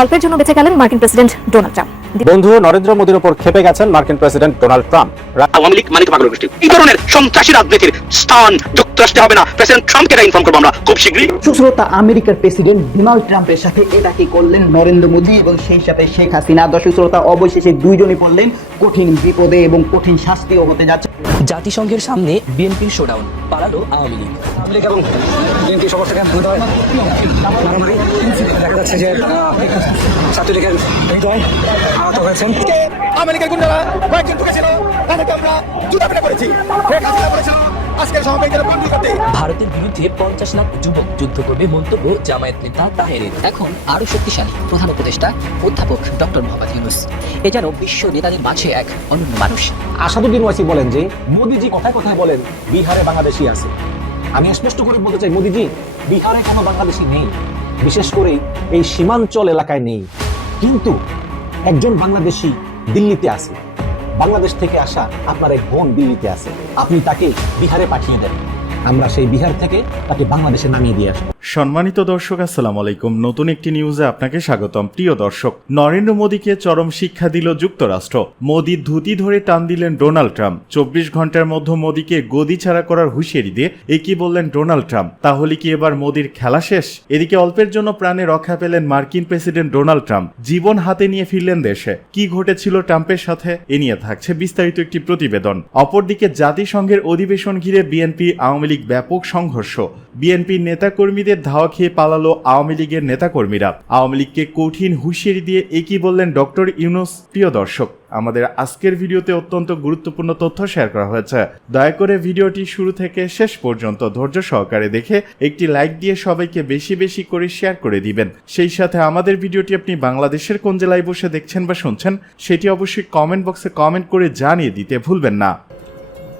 অল্পের জন্য বেঁচে গেলেন মার্কিন প্রেসিডেন্ট ডোনাল্ড ট্রাম্প। বন্ধু নরেন্দ্র মোদীর উপর খেপে গেছেন মার্কিন president Donald Trump. Awami League মানে পাগল গোষ্ঠী এই ধরনের সন্ত্রাসী রাজনীতির স্থান যুক্তরাষ্ট্রে হবে না। প্রেসিডেন্ট ট্রাম্পকে এটা ইনফর্ম করব আমরা খুব শীঘ্রই। সুশ্রোতা আমেরিকার প্রেসিডেন্ট ডোনাল্ড ট্রাম্পের সাথে এটা কি করলেন নরেন্দ্র মোদী এবং সেই সাথে শেখ হাসিনা? দর্শক শ্রোতা অবশেষে দুইজনই পড়লেন কঠিন বিপদে এবং কঠিন শাস্তিও হতে যাচ্ছে। জাতিসংঘের সামনে বিএনপির শোডাউন পালালো আওয়ামী লীগ। আওয়ামী লীগ এবং বিএনপি সমর্থকরা হৃদয় দেখা যাচ্ছে যে ছাত্রলীগের হৃদয় আহত হয়েছেন। আমেরিকার গুন্ডারা কয়েকজন ঢুকেছিল তাদেরকে আমরা জুতা পেটা করেছি। ভারতের বিরুদ্ধে পঞ্চাশ লাখ যুবক যুদ্ধ করবে মন্তব্য জামায়াত নেতা তাহেরের। এখন আরও শক্তিশালী প্রধান উপদেষ্টা অধ্যাপক ডক্টর মোহাম্মদ ইউনুস। এ যেন বিশ্ব নেতাদের মাঝে এক অনন্য মানুষ। আসাদুদ্দিন ওয়াসি বলেন যে মোদিজি কথায় কথায় বলেন বিহারে বাংলাদেশি আছে। আমি স্পষ্ট করে বলতে চাই মোদিজি বিহারে কোনো বাংলাদেশি নেই। বিশেষ করে এই সীমাঞ্চল এলাকায় নেই। কিন্তু একজন বাংলাদেশি দিল্লিতে আছে। বাংলাদেশ থেকে আসা আপনার এক বোন দিল্লিতে আছে। আপনি তাকে বিহারে পাঠিয়ে দেন। আমরা সেই বিহার থেকে তাকে বাংলাদেশে নামিয়ে দিয়ে আসব। সম্মানিত দর্শক, আসসালামু আলাইকুম। নতুন একটি নিউজে আপনাকে স্বাগতম। প্রিয় দর্শক, নরেন্দ্র মোদীকে চরম শিক্ষা দিল যুক্তরাষ্ট্র। মোদীর ধুতি ধরে টান দিলেন ডোনাল্ড ট্রাম্প। চব্বিশ ঘণ্টার মধ্যে মোদীকে গদি ছাড়া করার হুঁশিয়ারি দিয়ে এ কি বললেন ডোনাল্ড ট্রাম্প। তাহলে কি এবার মোদীর খেলা শেষ? এদিকে অল্পের জন্য প্রাণে রক্ষা পেলেন মার্কিন প্রেসিডেন্ট ডোনাল্ড ট্রাম্প। জীবন হাতে নিয়ে ফিরলেন দেশে। কি ঘটেছিল ট্রাম্পের সাথে? এ নিয়ে থাকছে বিস্তারিত একটি প্রতিবেদন। অপরদিকে জাতিসংঘের অধিবেশন ঘিরে বিএনপি আওয়ামী লীগ ব্যাপক সংঘর্ষ। বিএনপির নেতাকর্মীদের ধাওয়া খেয়ে পালালো আওয়ামী লীগের নেতাকর্মীরা। আওয়ামী লীগকে কঠিন হুঁশিয়ারি দিয়ে একই বললেন ডক্টর ইউনুস, প্রিয় দর্শক। আমাদের আজকের ভিডিওতে অত্যন্ত গুরুত্বপূর্ণ তথ্য শেয়ার করা হয়েছে। দয়া করে ভিডিওটি শুরু থেকে শেষ পর্যন্ত ধৈর্য সহকারে দেখে একটি লাইক দিয়ে সবাইকে বেশি বেশি করে শেয়ার করে দিবেন। সেই সাথে আমাদের ভিডিওটি আপনি বাংলাদেশের কোন জেলায় বসে দেখছেন বা শুনছেন, সেটি অবশ্যই কমেন্ট বক্সে কমেন্ট করে জানিয়ে দিতে ভুলবেন না।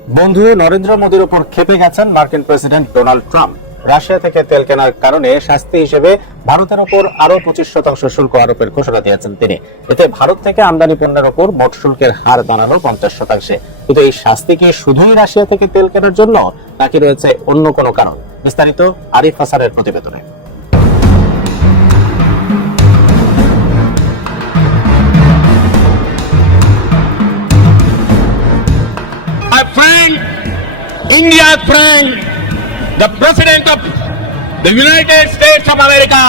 বন্ধু নরেন্দ্র মোদীর ওপর খেপে গেছেন মার্কিন প্রেসিডেন্ট ডোনাল্ড ট্রাম্প। রাশিয়া থেকে তেল কেনার কারণে শাস্তি হিসেবে ভারতের ওপর আরও পঁচিশ শতাংশ শুল্ক আরোপের ঘোষণা দিয়েছেন তিনি। এতে ভারত থেকে আমদানি পণ্যের ওপর মোট শুল্কের হার দাঁড়ানো পঞ্চাশ শতাংশে। কিন্তু এই শাস্তি কি শুধুই রাশিয়া থেকে তেল কেনার জন্য, নাকি রয়েছে অন্য কোনো কারণ? বিস্তারিত আরিফ হাসানের প্রতিবেদনে। India's friend, the President of the United States of America,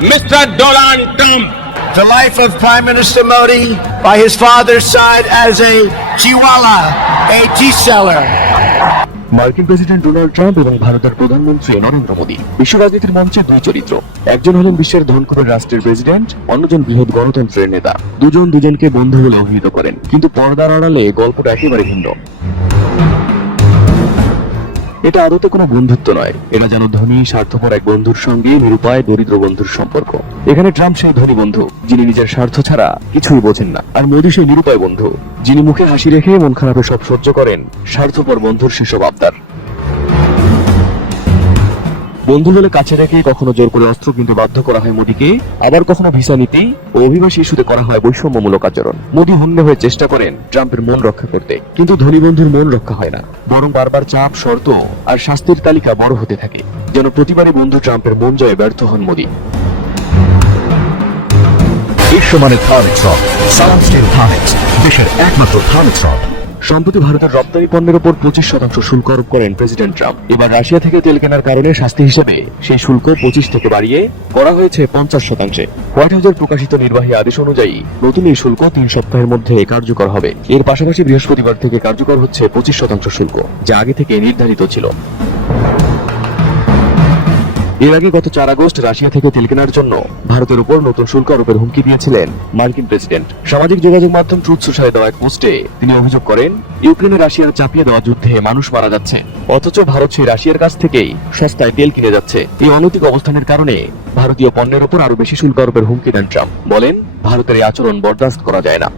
Mr. Donald Trump. The life of Prime Minister Modi by his father's side as a Chihuahua, a tea seller. মার্কিন প্রেসিডেন্ট ডোনাল্ড ট্রাম্প এবং ভারতের প্রধানমন্ত্রী নরেন্দ্র মোদী বিশ্ব রাজনীতির মঞ্চে দুই চরিত্র একজন হলেন বিশ্বের ধনকুবের রাষ্ট্রের প্রেসিডেন্ট অন্যজন বৃহৎ গণতন্ত্রের নেতা দুজন দুজনকে বন্ধু বলে অভিহিত করেন কিন্তু পর্দার আড়ালে গল্পটা একেবারে ভিন্ন এটা আদতে কোনো বন্ধুত্ব নয়। এটা যেন ধনী, স্বার্থপর এক বন্ধুর সঙ্গে নিরুপায়, দরিদ্র বন্ধুর সম্পর্ক। এখানে ট্রাম্প সেই ধনী বন্ধু, যিনি নিজের স্বার্থ ছাড়া কিছুই বোঝেন না। আর মোদী সেই নিরুপায় বন্ধু, যিনি মুখে হাসি রেখে মন খারাপে সব সহ্য করেন, স্বার্থপর বন্ধুর সেসব আবদার। বন্ধু বলে কাছে রেখে কখনো জোর করে অস্ত্র কিনতে বাধ্য করা হয় মোদীকে, আবার কখনো ভিসা নীতি ও অভিবাসী ইস্যুতে করা হয় বৈষম্যমূলক আচরণ। মোদী হন্যে হয়ে চেষ্টা করেন ট্রাম্পের মন রক্ষা করতে, কিন্তু ধনী বন্ধুর মন রক্ষা হয় না, বরং বারবার চাপ, শর্ত আর শাস্তির তালিকা বড় হতে থাকে, যেন প্রতিবারই বন্ধু ট্রাম্পের মন জয়ে ব্যর্থ হন মোদী। বিশ্বমানের thermic rod Salam steel thermics দেশের একমাত্র থার্মিক রড সম্প্রতি ভারতের রপ্তানি পণ্যের উপর পঁচিশ শতাংশ শুল্ক আরোপ করেন প্রেসিডেন্ট ট্রাম্প। এবার রাশিয়া থেকে তেল কেনার কারণে শাস্তি হিসেবে সেই শুল্ক পঁচিশ থেকে বাড়িয়ে করা হয়েছে পঞ্চাশ শতাংশে। হোয়াইট হাউসের প্রকাশিত নির্বাহী আদেশ অনুযায়ী নতুন এই শুল্ক তিন সপ্তাহের মধ্যে কার্যকর হবে। এর পাশাপাশি বৃহস্পতিবার থেকে কার্যকর হচ্ছে পঁচিশ শতাংশ শুল্ক, যা আগে থেকে নির্ধারিত ছিল। এর আগে গত চার আগস্ট রাশিয়া থেকে তেল কেনার জন্য ভারতের উপর নতুন শুল্ক আরোপের হুমকি দিয়েছিলেন মার্কিন প্রেসিডেন্ট। সামাজিক যোগাযোগ মাধ্যম ট্রুথ সোশ্যালে দেওয়া এক পোস্টে তিনি অভিযোগ করেন, ইউক্রেনে রাশিয়ার চাপিয়ে দেওয়া যুদ্ধে মানুষ মারা যাচ্ছে। অথচ ভারত সেই রাশিয়ার কাছ থেকেই সস্তায় তেল কিনে যাচ্ছে। এই অনৈতিক অবস্থানের কারণে ভারতীয় পণ্যের উপর আরও বেশি শুল্ক আরোপের হুমকি দেন ট্রাম্প। বলেন, ভারতের এই আচরণ বরদাস্ত করা যায় না।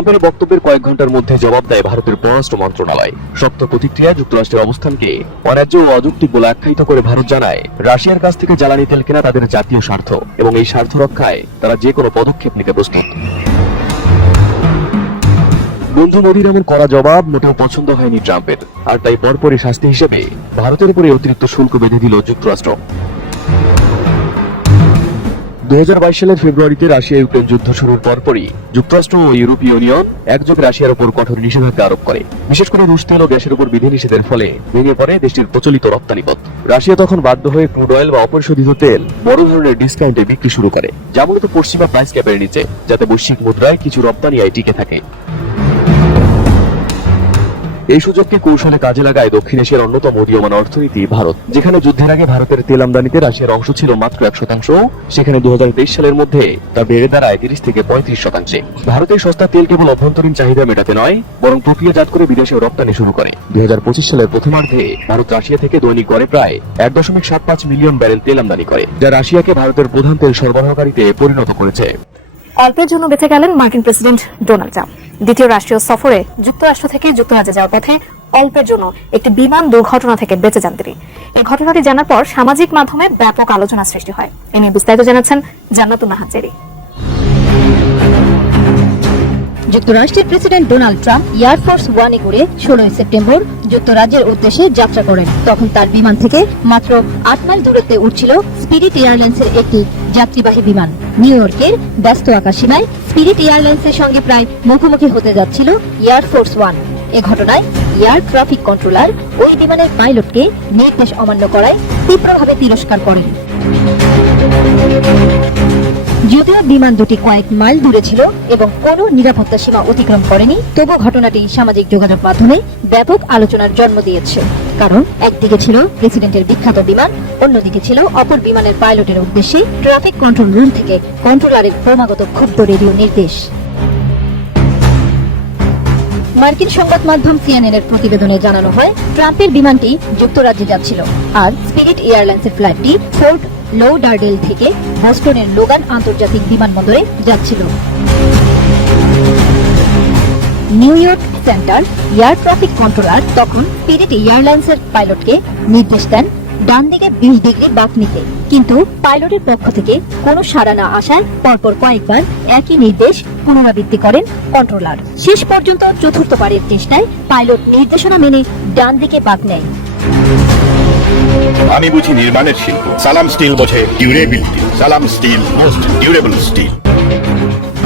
ট্রাম্পের বক্তব্যের কয়েক ঘণ্টার মধ্যে জবাব দেয় ভারতের পররাষ্ট্র মন্ত্রণালয়। শক্ত প্রতিক্রিয়া যুক্তরাষ্ট্রের অবস্থানকে অন্যায্য ও অযৌক্তিক বলে আখ্যায়িত করে ভারত জানায়, রাশিয়ার কাছ থেকে জ্বালানি তেল কেনা তাদের জাতীয় স্বার্থ এবং এই স্বার্থ রক্ষায় তারা যে কোনো পদক্ষেপ নিতে প্রস্তুত। বন্ধু মোদীর এমন করা জবাব মোটেও পছন্দ হয়নি ট্রাম্পের, আর তাই পরপরই শাস্তি হিসেবে ভারতের উপরে অতিরিক্ত শুল্ক বেঁধে দিল যুক্তরাষ্ট্র। দু হাজার বাইশ সালের ফেব্রুয়ারিতে রাশিয়া ইউক্রেন যুদ্ধ শুরুর পরপরই যুক্তরাষ্ট্র ও ইউরোপীয় ইউনিয়ন একযোগে রাশিয়ার উপর কঠোর নিষেধাজ্ঞা আরোপ করে। বিশেষ করে রুশ তেল ও গ্যাসের উপর বিধিনিষেধের ফলে ভেঙে পড়ে দেশটির প্রচলিত রপ্তানি পথ। রাশিয়া তখন বাধ্য হয়ে ক্রুড অয়েল বা অপরিশোধিত তেল বড় ধরনের ডিসকাউন্টে বিক্রি শুরু করে, যা মূলত পশ্চিমা প্রাইস ক্যাপের নিচে, যাতে বৈশ্বিক মুদ্রায় কিছু রপ্তানি আয় টিকে থাকে। এই সুযোগকে কৌশলে কাজে লাগায় দক্ষিণ এশিয়ার অন্যতম উদীয়মান অর্থনীতি ভারত, যেখানে যুদ্ধের আগে ভারতের তেল আমদানিতে রাশিয়ার অংশ ছিল মাত্র এক শতাংশ। সেখানে দু হাজার তেইশ সালের মধ্যে তা বেড়ে দাঁড়ায় তিরিশ থেকে পঁয়ত্রিশ শতাংশে। ভারতের সস্তা তেল কেবল অভ্যন্তরীণ চাহিদা মেটাতে নয়, বরং প্রক্রিয়াজাত করে বিদেশে রপ্তানি শুরু করে। দু হাজার পঁচিশ সালের প্রথমার্ধে ভারত রাশিয়া থেকে দৈনিক গড়ে প্রায় এক দশমিক সাত পাঁচ মিলিয়ন ব্যারেল তেল আমদানি করে, যা রাশিয়াকে ভারতের প্রধান তেল সরবরাহকারীতে পরিণত করেছে। অল্পের জন্য বেঁচে গেলেন মার্কিন প্রেসিডেন্ট ডোনাল্ড ট্রাম্প। দ্বিতীয় রাষ্ট্রীয় সফরে যুক্তরাষ্ট্র থেকে যুক্তরাজ্যে যাওয়ার পথে অল্পের জন্য একটি বিমান দুর্ঘটনা থেকে বেঁচে যান তিনি। এই ঘটনাটি জানার পর সামাজিক মাধ্যমে ব্যাপক আলোচনা সৃষ্টি হয়। এ নিয়ে বিস্তারিত জানাচ্ছেন জান্নাতুন নাহাজেরি যুক্তরাষ্ট্রের প্রেসিডেন্ট ডোনাল্ড ট্রাম্প এয়ারফোর্স ওয়ানে করে ষোলোই সেপ্টেম্বর যুক্তরাজ্যের উদ্দেশ্যে যাত্রা করেন। তখন তার বিমান থেকে মাত্র আট মাইল দূরত্বে উঠছিল স্পিরিট এয়ারলাইন্সের একটি যাত্রীবাহী বিমান। নিউ ইয়র্কের ব্যস্ত আকাশসীমায় স্পিরিট এয়ারলাইন্সের সঙ্গে প্রায় মুখোমুখি হতে যাচ্ছিল এয়ারফোর্স ওয়ান। এ ঘটনায় এয়ার ট্রাফিক কন্ট্রোলার ওই বিমানের পাইলটকে নির্দেশ অমান্য করায় তীব্রভাবে তিরস্কার করেন। যদিও বিমান দুটি কয়েক মাইল দূরে ছিল এবং কোনো নিরাপত্তা সীমা অতিক্রম করেনি, তবু ঘটনাটি সামাজিক যোগাযোগ মাধ্যমে ব্যাপক আলোচনার জন্ম দিয়েছে। কারণ একদিকে ছিল প্রেসিডেন্টের বিখ্যাত বিমান, অন্যদিকে ছিল অপর বিমানের পাইলটের উদ্দেশ্যে ট্রাফিক কন্ট্রোল রুম থেকে কন্ট্রোলারের ক্রমাগত ক্ষুব্ধ রেডিও নির্দেশ। মার্কিন সংবাদ মাধ্যম সিএনএন এর প্রতিবেদনে জানানো হয়, ট্রাম্পের বিমানটি যুক্তরাজ্যে যাচ্ছিল। আর স্পিরিট এয়ারলাইন্সের ফ্লাইটটি ফোর্ট লোডারডেল থেকে বোস্টনের লোগান আন্তর্জাতিক বিমানবন্দরে যাচ্ছিল। New York centre air traffic controller তখন স্পিরিট এয়ারলাইন্সের পাইলটকে নির্দেশ দেন ডান দিকে বিশ ডিগ্রি বাঁক নিতে। কিন্তু পাইলটের পক্ষ থেকে কোনো সাড়া না আসায় পরপর কয়েকবার একই নির্দেশ পুনরাবৃত্তি করেন কন্ট্রোলার। শেষ পর্যন্ত চতুর্থবারের চেষ্টায় পাইলট নির্দেশনা মেনে ডান দিকে বাঁক নেয়। আমি বুঝি নির্মাণের শিল্প। সালাম স্টিল বোঝে ডিউরেবিলিটি সালাম স্টিল মোস্ট ডিউরেবল স্টিল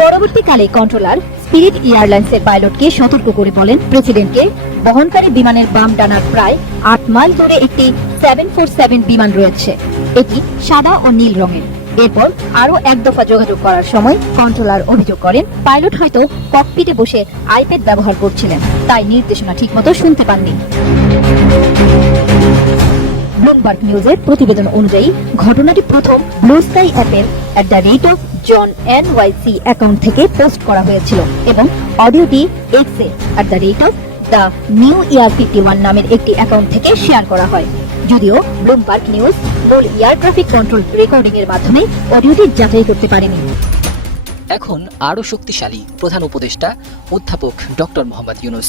পরবর্তীকালে কন্ট্রোলার স্পিরিট এয়ারলাইন্সের পাইলটকে সতর্ক করে বলেন প্রেসিডেন্টকে বহনকারী বিমানের বাম ডানার প্রায় আট মাইল দূরে একটি সেভেন ফোর সেভেন বিমান রয়েছে। এটি সাদা ও নীল রঙের। এরপর আরও এক দফা যোগাযোগ করার সময় কন্ট্রোলার অভিযোগ করেন পাইলট হয়তো ককপিটে বসে আইপ্যাড ব্যবহার করছিলেন। তাই নির্দেশনা ঠিকমতো শুনতে পাননি। ব্লুমবার্গ নিউজের প্রতিবেদন অনুযায়ী ঘটনাটি প্রথম ব্লু স্কাই অ্যাপের at the rate of John N YC account থেকে পোস্ট করা হয়েছিল এবং অডিওটি X at the rate of the new year fifty one নামের একটি অ্যাকাউন্ট থেকে শেয়ার করা হয়। যদিও ব্লুমবার্গ নিউজ মূল এয়ার ট্রাফিক কন্ট্রোল রেকর্ডিং এর মাধ্যমে অডিওটি যাচাই করতে পারেনি। এখন আরও শক্তিশালী প্রধান উপদেষ্টা অধ্যাপক ডক্টর মোহাম্মদ ইউনুস।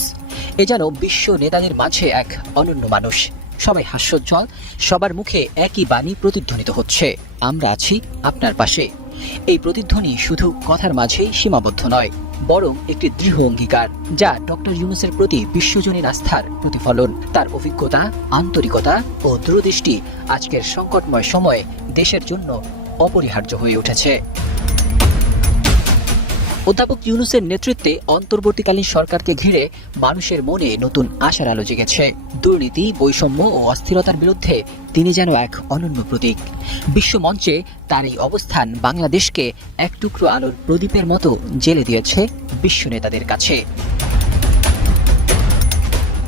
এ যেন বিশ্ব নেতাদের মাঝে এক অনন্য মানুষ। সবাই হাস্যোজ্জ্বল, সবার মুখে একই বাণী প্রতিধ্বনিত হচ্ছে। আমরা আছি আপনার পাশে। এই প্রতিধ্বনি শুধু কথার মাঝেই সীমাবদ্ধ নয়, বরং একটি দৃঢ় অঙ্গীকার, যা ডক্টর ইউনুসের প্রতি বিশ্বজনীন আস্থার প্রতিফলন। তার অভিজ্ঞতা, আন্তরিকতা ও দূরদৃষ্টি আজকের সংকটময় সময়ে দেশের জন্য অপরিহার্য হয়ে উঠেছে। অধ্যাপক ইউনুসের নেতৃত্বে অন্তর্বর্তীকালীন সরকারকে ঘিরে মানুষের মনে নতুন আশার আলো জেগেছে। দুর্নীতি, বৈষম্য ও অস্থিরতার বিরুদ্ধে তিনি যেন এক অনন্য প্রতীক। বিশ্বমঞ্চে তার এই অবস্থান বাংলাদেশকে এক টুকরো আলোর প্রদীপের মতো জেলে দিয়েছে বিশ্ব নেতাদের কাছে।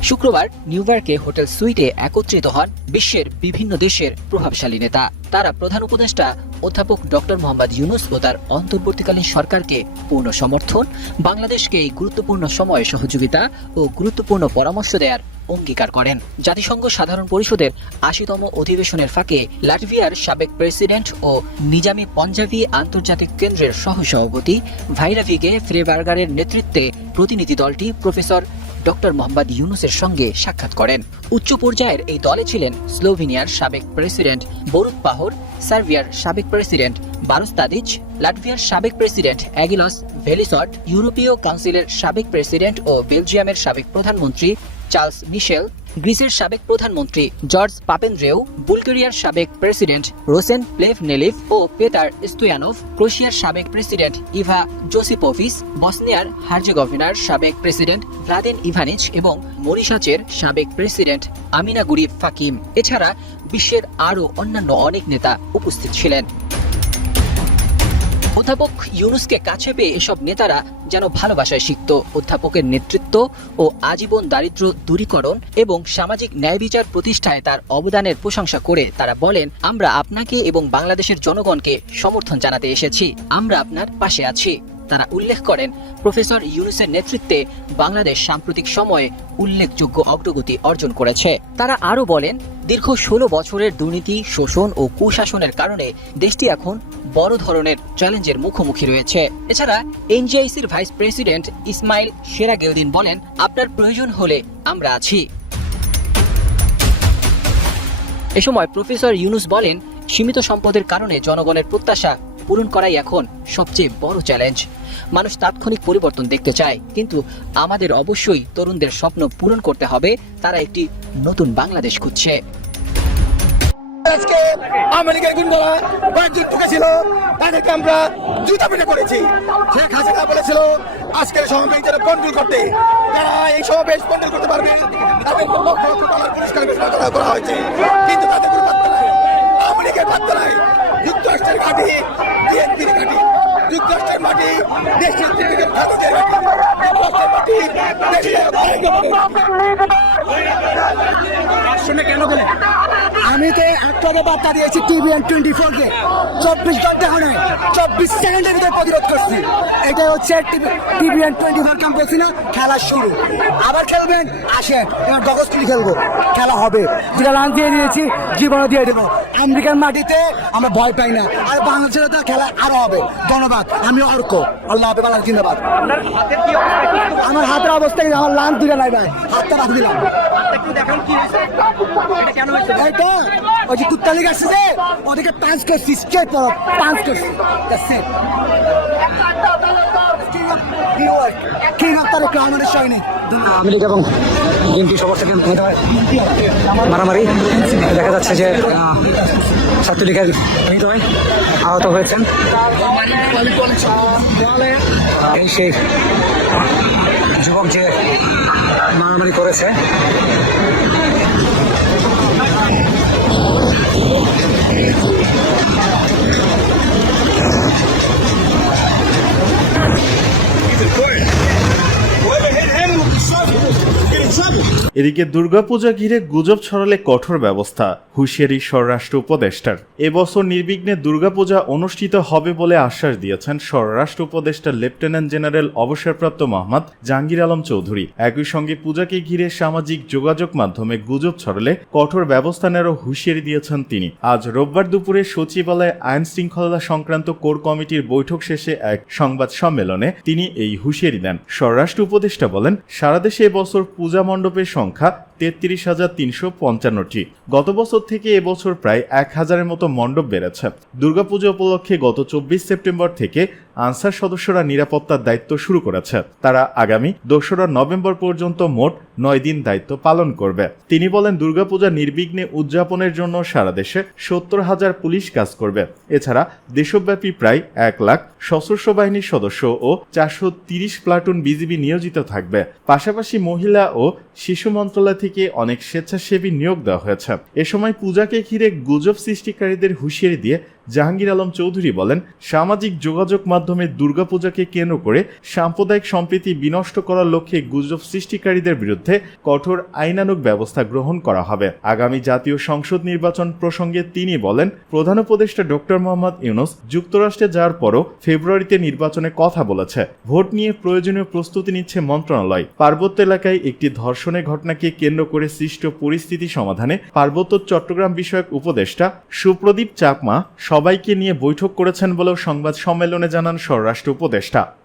শুক্রবার নিউ ইয়র্কে হোটেল সুইটে একত্রিত হন বিশ্বের বিভিন্ন দেশের প্রভাবশালী নেতা। তারা প্রধান উপদেষ্টা অধ্যাপক ডক্টর মোহাম্মদ ইউনুস ও তার অন্তর্বর্তীকালীন সরকারকে পূর্ণ সমর্থন, বাংলাদেশকে এই গুরুত্বপূর্ণ সময়ে সহযোগিতা ও গুরুত্বপূর্ণ পরামর্শ দেওয়ার অঙ্গীকার করেন। জাতিসংঘ সাধারণ পরিষদের আশিতম অধিবেশনের ফাঁকে লাটভিয়ার সাবেক প্রেসিডেন্ট ও নিজামি পঞ্জাবি আন্তর্জাতিক কেন্দ্রের সহসভাপতি ভাইরাভিগে ফ্রেবার্গারের নেতৃত্বে প্রতিনিধি দলটি প্রফেসর ডক্টর মোহাম্মদ ইউনুসের সঙ্গে সাক্ষাৎ করেন। উচ্চ পর্যায়ের এই দলে ছিলেন স্লোভেনিয়ার সাবেক প্রেসিডেন্ট বরুত পাহর, সার্বিয়ার সাবেক প্রেসিডেন্ট বারুস তাদিচ, লাটভিয়ার সাবেক প্রেসিডেন্ট অ্যাগিলস ভেলিসট ইউরোপীয় কাউন্সিলের সাবেক প্রেসিডেন্ট ও বেলজিয়ামের সাবেক প্রধানমন্ত্রী চার্লস মিশেল গ্রিসের সাবেক প্রধানমন্ত্রী জর্জ পাপেন্দ্রেও বুলগেরিয়ার সাবেক প্রেসিডেন্ট রোসেন প্লেভনেলিভ ও পেতার স্তুয়ানোভ ক্রোশিয়ার সাবেক প্রেসিডেন্ট ইভা জোসিপোভিস, বসনিয়ার হার্জেগোভিনার সাবেক প্রেসিডেন্ট ভ্লাদিন ইভানিচ এবং মরিশাচের সাবেক প্রেসিডেন্ট আমিনা গুরিব ফাকিম। এছাড়া বিশ্বের আরও অন্যান্য অনেক নেতা উপস্থিত ছিলেন। অধ্যাপক ইউনুসকে কাছে পেয়ে এসব নেতারা যেন ভালোবাসায় শিখত অধ্যাপকের নেতৃত্ব ও আজীবন দারিদ্র দূরীকরণ এবং সামাজিক ন্যায় বিচার প্রতিষ্ঠায় তার অবদানের প্রশংসা করে তারা বলেন, আমরা আপনাকে এবং বাংলাদেশের জনগণকে সমর্থন জানাতে এসেছি। আমরা আপনার পাশে আছি। তারা উল্লেখ করেন, প্রফেসর ইউনুসের নেতৃত্বে বাংলাদেশ সাম্প্রতিক সময়ে উল্লেখযোগ্য অগ্রগতি অর্জন করেছে। তারা আরও বলেন, দীর্ঘ ষোলো বছরের দুর্নীতি, শোষণ ও কুশাসনের কারণে দেশটি এখন বড় ধরনের চ্যালেঞ্জের মুখোমুখি রয়েছে। এছাড়া এনজিআইসির ভাইস প্রেসিডেন্ট ইসমাইল সেরাগেলদিন বলেন, আপনার প্রয়োজন হলে আমরা আছি। এ সময় প্রফেসর ইউনুস বলেন, সীমিত সম্পদের কারণে জনগণের প্রত্যাশা পূরণ করাই এখন সবচেয়ে বড় চ্যালেঞ্জ মানুষ তাৎক্ষণিক পরিবর্তন দেখতে চায়, কিন্তু আমাদের অবশ্যই তরুণদের স্বপ্ন পূরণ করতে হবে, তারা একটি নতুন বাংলাদেশ খুঁজছে। আজকে আমেরিকার গুন্ডারা কয়েকজন ঢুকেছিল তাদেরকে আমরা জুতা পেটে করেছি। শেখ হাসিনা বলেছিল, আজকের সমাবেশ যারা কন্ট্রোল করতে। তারা এই সমাবেশ কন্ট্রোল করতে পারবে। তাদের লক্ষ লক্ষ ডলার পুরস্কার ঘোষণা করা হয়েছে। কিন্তু তাদের কোনো পাত্তা নাই। আমেরিকার পাত্তা নাই। যুক্তরাষ্ট্রের ঘাঁটি বিএনপির ঘাঁটি। যুক্তরাষ্ট্রের মাটি, দেশের আমি তো একটাকে বার্তা দিয়েছি টিভিএন টোয়েন্টি ফোর কে চব্বিশ ঘণ্টা হয় চব্বিশ সেকেন্ডের ভিতরে প্রতিরোধ করছি। এটা হচ্ছে টিভিএন টোয়েন্টি ফোর করছি না খেলা শুরু। আবার খেলবেন? আসেন, এবার ডগস্টলি খেলব। খেলা হবে। যেটা রান দিয়ে দিয়েছি জীবনে দিয়ে দেবো। আমেরিকার মাটিতে আমরা ভয় পাই না। আর বাংলাদেশের খেলা আরও হবে। ধন্যবাদ। আমি অর্ক। আল্লাহ হবে বাংলাদেশ জিন্দাবাদ। আমার হাতের অবস্থা কি? আমার লান দুটা নাই ভাই। হাতটা বাদ দিলাম। যে মারামারি, দেখা যাচ্ছে যে ছাত্রলীগের আহত হয়েছেন। এই সেই যুবক যে মারামারি করেছে এদিকে দুর্গাপূজা ঘিরে গুজব ছড়ালে কঠোর ব্যবস্থা, হুঁশিয়ারি স্বরাষ্ট্র উপদেষ্টার। এবছর নির্বিঘ্নে দুর্গাপূজা অনুষ্ঠিত হবে বলে আশ্বাস দিয়েছেন স্বরাষ্ট্র উপদেষ্টা লেফটেন্যান্ট জেনারেল অবসরপ্রাপ্ত মোহাম্মদ জাহাঙ্গীর আলম চৌধুরী। একই সঙ্গে পূজাকে ঘিরে সামাজিক যোগাযোগ মাধ্যমে গুজব ছড়ালে কঠোর ব্যবস্থা নেওয়ারও হুঁশিয়ারি দিয়েছেন তিনি। আজ রোববার দুপুরে সচিবালয়ে আইন শৃঙ্খলা সংক্রান্ত কোর কমিটির বৈঠক শেষে এক সংবাদ সম্মেলনে তিনি এই হুঁশিয়ারি দেন। স্বরাষ্ট্র উপদেষ্টা বলেন, সারা দেশে এবছর পূজা মণ্ডপের সংখ্যা তেত্রিশ হাজার তিনশো পঞ্চান্নটি। গত বছর থেকে এবছর প্রায় এক হাজারের মতো মণ্ডপ বেড়েছে। দুর্গাপূজা উপলক্ষে গত চব্বিশ সেপ্টেম্বর থেকে আনসার সদস্যরা নিরাপত্তার দায়িত্ব শুরু করেছে। তারা আগামী দোসরা নভেম্বর পর্যন্ত মোট নয় দিন দায়িত্ব পালন করবে। তিনি বলেন, দুর্গাপূজা নির্বিঘ্নে উদযাপনের জন্য সারা দেশে সত্তর হাজার পুলিশ কাজ করবে। এছাড়া দেশব্যাপী প্রায় এক লাখ সশস্ত্র বাহিনীর সদস্য ও চারশো তিরিশ প্লাটুন বিজিবি নিয়োজিত থাকবে। পাশাপাশি মহিলা ও শিশু মন্ত্রণালয় থেকে অনেক স্বেচ্ছাসেবী নিয়োগ দেওয়া হয়েছে। এ সময় পূজাকে ঘিরে গুজব সৃষ্টিকারীদের হুঁশিয়ারি দিয়ে জাহাঙ্গীর আলম চৌধুরী বলেন, সামাজিক যোগাযোগ মাধ্যমে দুর্গাপূজাকে কেন্দ্র করে সাম্প্রদায়িক সম্প্রীতি বিনষ্ট করার লক্ষ্যে গুজব সৃষ্টিকারীদের বিরুদ্ধে কঠোর আইনানুগ ব্যবস্থা গ্রহণ করা হবে। আগামী জাতীয় সংসদ নির্বাচন প্রসঙ্গে তিনি বলেন, প্রধান উপদেষ্টা ডক্টর মোহাম্মদ ইউনুস যুক্তরাষ্ট্রে যাওয়ার পরও ফেব্রুয়ারিতে নির্বাচনে কথা বলেছে। ভোট নিয়ে প্রয়োজনীয় প্রস্তুতি নিচ্ছে মন্ত্রণালয়। পার্বত্য এলাকায় একটি ধর্ষণের ঘটনাকে কেন্দ্র করে সৃষ্ট পরিস্থিতি সমাধানে পার্বত্য চট্টগ্রাম বিষয়ক উপদেষ্টা সুপ্রদীপ চাকমা সবাইকে নিয়ে বৈঠক করেছেন বলেও সংবাদ সম্মেলনে জানান স্বরাষ্ট্র উপদেষ্টা।